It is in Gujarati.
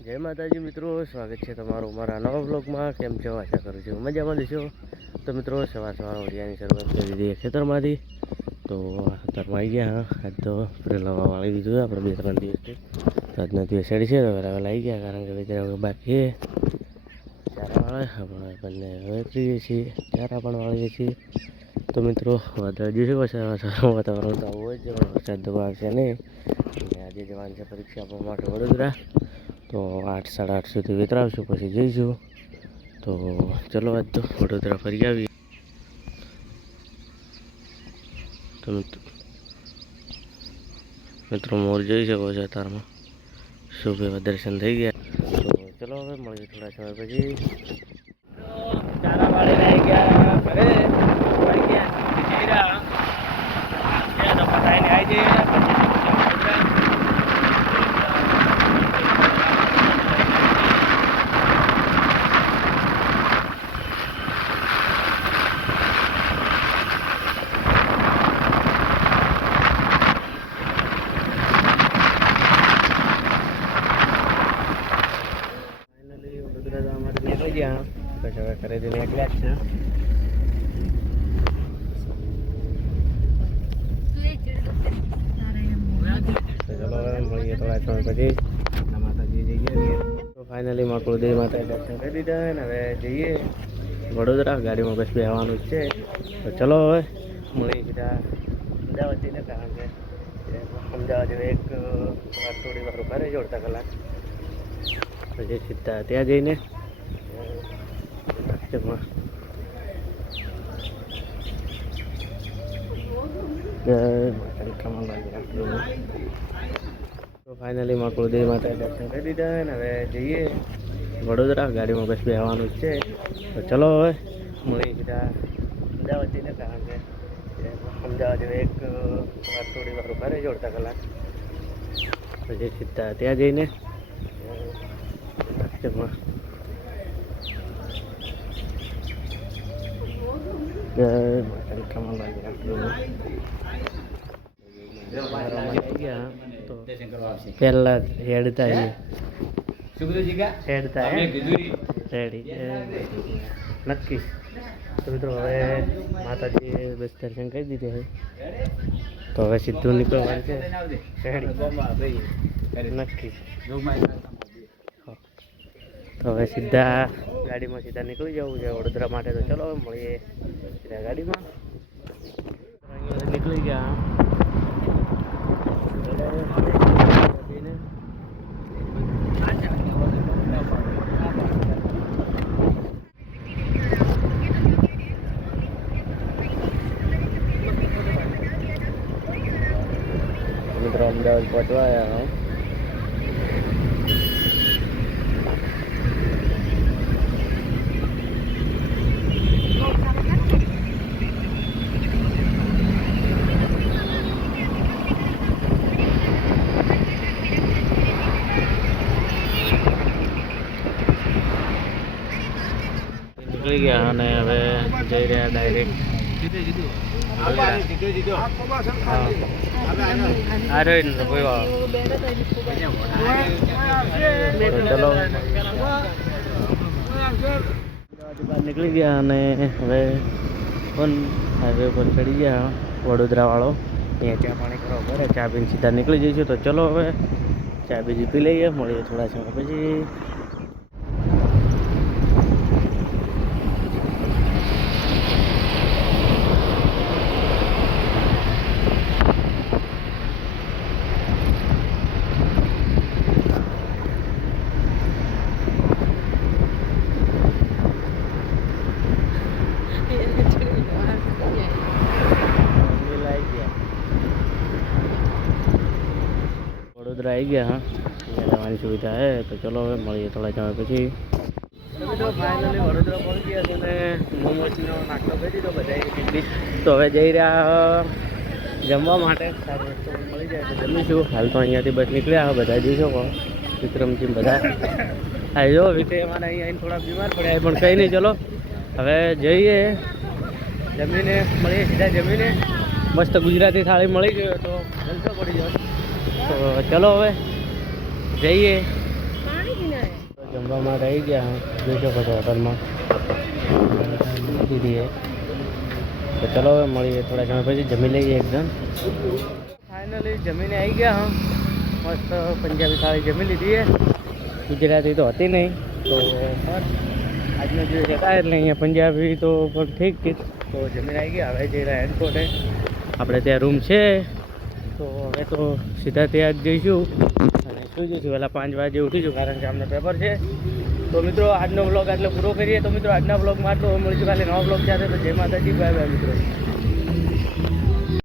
જય માતાજી મિત્રો, સ્વાગત છે તમારું મારા નવા બ્લોગમાં. કેમ છો? આશા કરું છું મજામાં દેશો. તો મિત્રો સવાર ઓડિયાની શરૂઆત કરી દીધી ખેતરમાંથી. તો ખેતરમાં આવી ગયા. આજ તો ફ્રેલવા વાળી દીધું આપણે 2-3 દિવસથી. તો આજના દિવસ શેડી છે તો વહેલા આવી ગયા, કારણ કે વેતરા બાકી ચારા વાળે આપણે બંને વેતરીએ છીએ, ચારા પણ વાળીએ છીએ. તો મિત્રો વાદળ જે છે વાતાવરણ તો આવું જ વરસાદ તો આવશે નહીં. અને આજે જવાનું છે પરીક્ષા આપવા માટે વડોદરા. તો 8-8:30 સુધી વિતરાવશું, પછી જઈશું. તો ચલો આજ તો વડોદરા ફરી આવીએ. તો મિત્રો મોર જોઈ શકો છો અત્યારમાં શુભ એવા દર્શન થઈ ગયા. તો ચલો હવે મળીએ થોડા સમય પછી. ચારા વાળીને આવી ગયા ઘરે, આવી ગયા તો પતાવીને આવી જઈએ. નીકળી ગયા પછી હવે ખરીદીને એકલા જ છે. તો ચલો હવે મળીએ થોડા સમય પછી. માતાજી જઈ ગયા. તો ફાઇનલી માં કુળદેવી માતાએ દર્શન કરી દીધા અને હવે જઈએ વડોદરા. ગાડીમાં બસ બેસવાનું જ છે. તો ચલો હવે મળીએ સીધા અમદાવાદ જઈને, કારણ કે અમદાવાદ એક થોડી વાર ઉભા રહેજો, અડધા કલાક પછી સીધા ત્યાં જઈને તો ફાઇનલી માં કુળદેવી માતાએ દર્શન કરી દીધા અને હવે જઈએ વડોદરા. ગાડીમાં બસ બેસવાનું જ છે. તો ચલો હવે મળીએ સીધા અમદાવાદ જઈને, કારણ કે અમદાવાદ એક થોડી વાર ઉભા રહેજો, અડધા કલાક પછી સીધા ત્યાં જઈને પહેલા હેડતા રેડી નક્કી. તો મિત્રો હવે માતાજી બસ દર્શન કરી દીધું હોય તો હવે સીધું નીકળવાનું છે નક્કી. તો હવે સીધા ગાડીમાં સીધા નીકળી જવું છે વડોદરા માટે. તો ચલો મળીએ સીધા ગાડીમાં. નીકળી ગયા. મિત્રો અમદાવાદ પહોંચવા આવ્યા. નીકળી ગયા અને હવે જઈ રહ્યા ડાયરેક્ટ. ચલો નીકળી ગયા અને હવે પણ હાઈવે પર ચડી ગયા વડોદરા વાળો. અહીંયા ચા પાણી કરવા પડે, ચા પીને સીધા નીકળી જઈશું. તો ચલો હવે ચા બીજી પી લઈએ, મળીએ થોડા સમય પછી. વડોદરા આવી ગયા. હા, જવાની સુવિધા છે. તો ચલો હવે મળીએ થોડા સમય પછી. ફાઇનલી વડોદરા પહોંચી ગયા અને મોમોસનો નાસ્તો કરી દીધો બધા. તો હવે જઈ રહ્યા જમવા માટે. સારો રસ્તો મળી જાય તો જમીશું. હાલ તો અહીંયાથી બસ નીકળ્યા બધા જઈ શકો. વિક્રમજી બધા આવી જો. વિક્રમ અમારે અહીંયા થોડા બીમાર પડ્યા પણ કંઈ નહીં. ચલો હવે જઈએ, જમીને મળીએ સીધા. જમીને મસ્ત ગુજરાતી થાળી મળી ગયો તો જલસો પડી જાય. તો ચલો હવે જઈએ. જમવા માટે આવી ગયા જોઈ શકો છો હોટલમાં દીધી તો ચલો હવે મળીએ થોડા સમય પછી જમી લઈએ એકદમ. ફાઇનલી જમીને આવી ગયા મસ્ત પંજાબી થાળી જમી લીધી છે. ગુજરાતી તો હતી નહીં તો આજનો દિવસ હતા એટલે અહીંયા પંજાબી તો પણ ઠીક ઠીક તો જમીને આવી ગયા. હવે જઈ રહ્યા એરપોર્ટે, આપણે ત્યાં રૂમ છે તો હવે તો સીધા ત્યાં જ જઈશું અને સુઈ જઈશું. પહેલાં 5 વાગે ઉઠીશું કારણ કે અમને પેપર છે. તો મિત્રો આજનો બ્લોગ આટલો પૂરો કરીએ. તો મિત્રો આજના બ્લોગમાં આટલું મળીશું કાલે નવા બ્લોગ સાથે. તો જય માતાજી, બાય બાય મિત્રો.